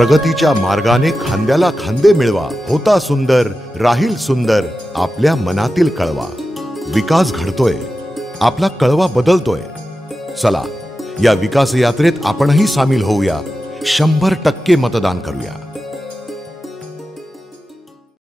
प्रगतीच्या मार्गाने खांद्याला खांदे मिळवा. होता सुंदर, राहील सुंदर आपल्या मनातील कळवा. विकास घडतोय, आपला कळवा बदलतोय. चला, या विकास यात्रेत आपणही सामील होऊया. 100% मतदान करूया.